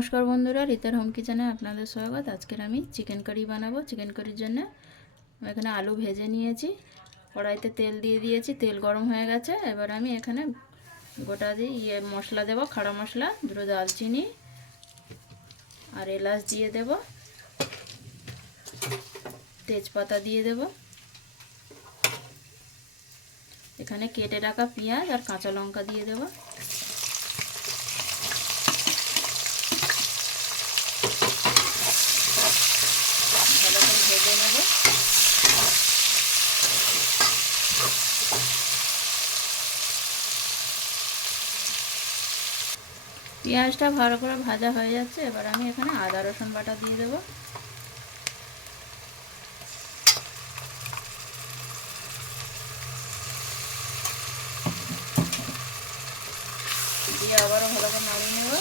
নমস্কার বন্ধুরা, রিতার হোম কিচেনে আপনাদের স্বাগত। আজকের আমি চিকেন কারি বানাবো। চিকেন কারির জন্য এখানে আলু ভেজে নিয়েছি, কড়াইতে তেল দিয়ে দিয়েছি, তেল গরম হয়ে গেছে। এবার আমি এখানে গোটা দিয়ে মশলা দেব, খাড়া মশলা, দুটো দালচিনি আর এলাচ দিয়ে দেব, তেজপাতা দিয়ে দেব, এখানে কেটে রাখা পেঁয়াজ আর কাঁচা লঙ্কা দিয়ে দেব। ভালো করে ভেজে নেব। পেঁয়াজটা ভালো করে ভাজা হয়ে যাচ্ছে। এবার আমি এখানে আদা রসুন বাটা দিয়ে দেব। দিয়ে আবারও ভালো করে নাড়িয়ে নেব।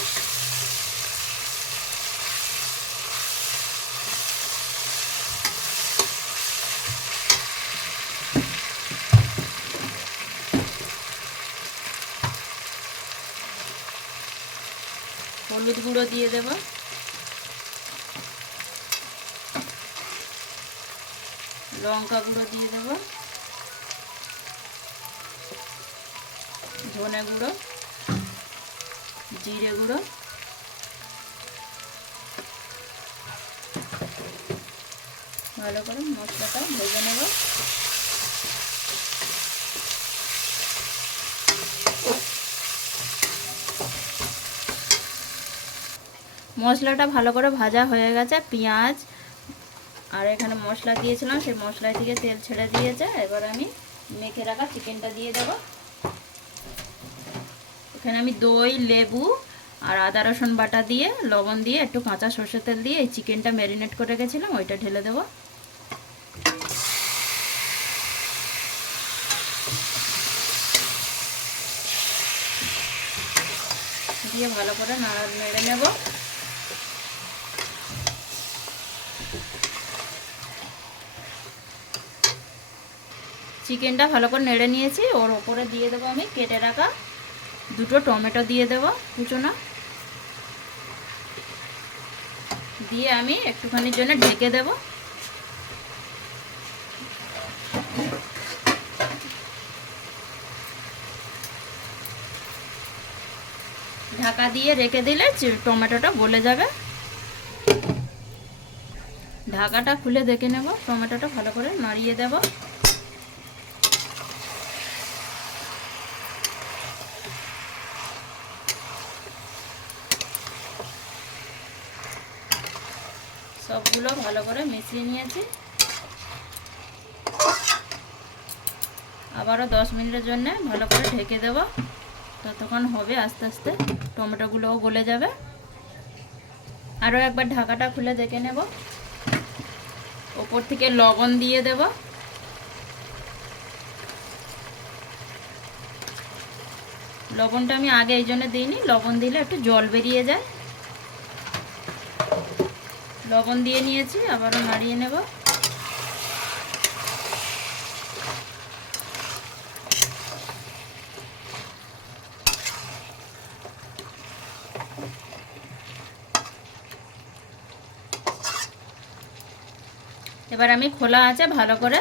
হলুদ গুঁড়ো দিয়ে দেব, লঙ্কা গুঁড়ো দিয়ে দেব, ধনে গুঁড়ো, জিরে গুঁড়ো, ভালো করে মশলাটা ভেজে নেব। মশলাটা ভালো করে ভাজা হয়ে গেছে। পেঁয়াজ আর এখানে মশলা দিয়েছিলাম, সেই মশলা থেকে তেল ছেড়ে দিয়েছে। এবার আমি মেখে রাখা চিকেনটা দিয়ে দেব। এখানে আমি দই, লেবু আর আদা রসুন বাটা দিয়ে, লবণ দিয়ে, একটু কাঁচা সর্ষের তেল দিয়ে এই চিকেনটা ম্যারিনেট করে রেখেছিলাম, ওইটা ঢেলে দেব। দিয়ে ভালো করে নেড়ে নেব। চিকেনটা ভালো করে নেড়ে নিয়েছি। ওর ওপরে দিয়ে দেবো আমি কেটে রাখা দুটো টমেটো দিয়ে দেব কুচনো, দিয়ে আমি একটুখানির জন্য ঢেকে দেব। ঢাকা দিয়ে রেখে দিলে টমেটোটা গলে যাবে। ঢাকাটা খুলে দেখে নেব, টমেটোটা ভালো করে নাড়িয়ে দেব। সবগুলো ভালো করে মিশিয়ে নিয়েছি। আবারও 10 মিনিটের জন্য ভালো করে ঢেকে দেব। ততক্ষণ হবে, আস্তে আস্তে টমেটোগুলোও গলে যাবে। আরও একবার ঢাকাটা খুলে দেখে নেব। ওপর থেকে লবণ দিয়ে দেব। লবণটা আমি আগে এই জন্য দিইনি, লবণ দিলে একটু জল বেরিয়ে যায়। লবণ দিয়ে নিয়েছি, আবারও নাড়িয়ে নেব। এবার আমি খোলা আছে ভালো করে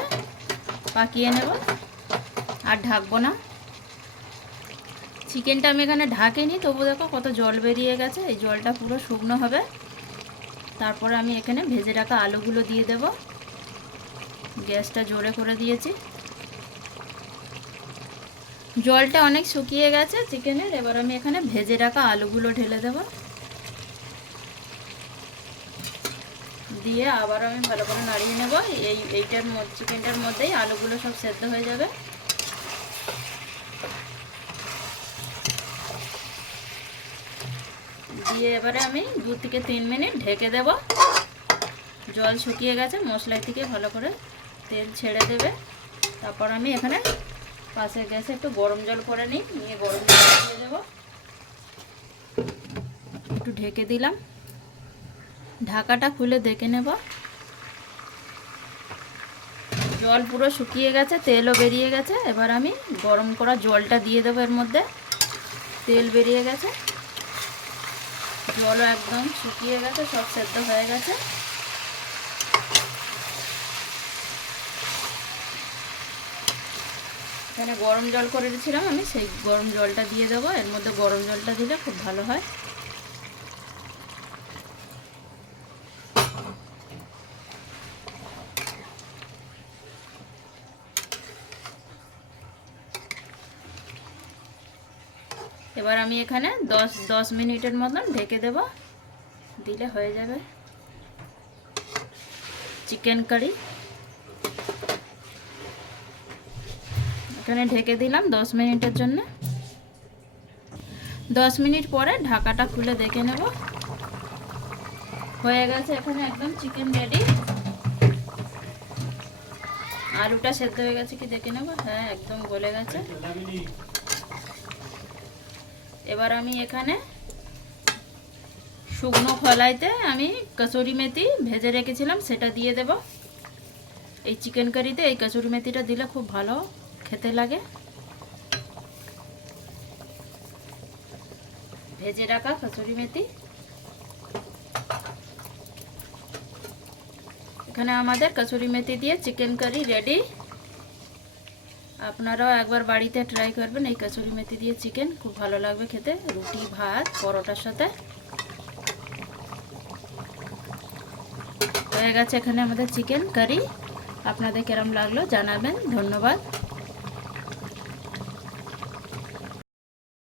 পাকিয়ে নেব, আর ঢাকবো না। চিকেনটা আমি এখানে ঢাকিনি, তবু দেখো কত জল বেরিয়ে গেছে। এই জলটা পুরো শুকনো হবে। তারপরে আমি এখানে ভেজে রাখা আলুগুলো দিয়ে দেব। গ্যাসটা জোরে করে দিয়েছি। জলটা অনেক শুকিয়ে গেছে চিকেনের। এবার আমি এখানে ভেজে রাখা আলুগুলো ঢেলে দেব। দিয়ে আবার আমি ভালো করে নাড়িয়ে নেব। চিকেনটার মধ্যেই আলুগুলো সব সেদ্ধ হয়ে যাবে। দিয়ে এবারে আমি 2 থেকে 3 মিনিট ঢেকে দেব। জল শুকিয়ে গেছে, মশলা থেকে ভালো করে তেল ছেড়ে দেবে। তারপর আমি এখানে পাশের গ্যাসে একটু গরম জল করে নিয়ে গরম জল দিয়ে দেব। একটু ঢেকে দিলাম। ঢাকাটা খুলে দেখে নেব। জল পুরো শুকিয়ে গেছে, তেলও বেরিয়ে গেছে। এবার আমি গরম করা জলটা দিয়ে দেবো এর মধ্যে। তেল বেরিয়ে গেছে, জলও একদম শুকিয়ে গেছে, সব সেদ্ধ হয়ে গেছে। এখানে গরম জল করে দিয়েছিলাম আমি, সেই গরম জলটা দিয়ে দেবো। এর মধ্যে গরম জলটা দিলে খুব ভালো হয়। এবার আমি এখানে 10 মিনিটের মতন ঢেকে দেব, দিলে হয়ে যাবে চিকেন কারি। এখানে ঢেকে দিলাম 10 মিনিটের জন্য। 10 মিনিট পরে ঢাকাটা খুলে দেখে নেব, হয়ে গেছে। এখানে একদম চিকেন রেডি। আলুটা সেদ্ধ হয়ে গেছে কি দেখে নেব। হ্যাঁ, একদম গলে গেছে। এবার আমি এখানে শুকনো খোলাইতে আমি কসুরি মেথি ভেজে রেখেছিলাম, সেটা দিয়ে দেব। এই চিকেন কারিতে এই কসুরি মেথিটা দিলে খুব ভালো খেতে লাগে। ভেজে রাখা কসুরি মেথি। এখানে আমাদের কসুরি মেথি দিয়ে চিকেন কারি রেডি। আপনারাও একবার বাড়িতে ট্রাই করবেন। এই কসুরি মেথি দিয়ে চিকেন খুব ভালো লাগবে খেতে, রুটি, ভাত, পরোটার সাথে। হয়ে গেছে এখানে আমাদের চিকেন কারি। আপনাদের কেরম লাগলো জানাবেন। ধন্যবাদ।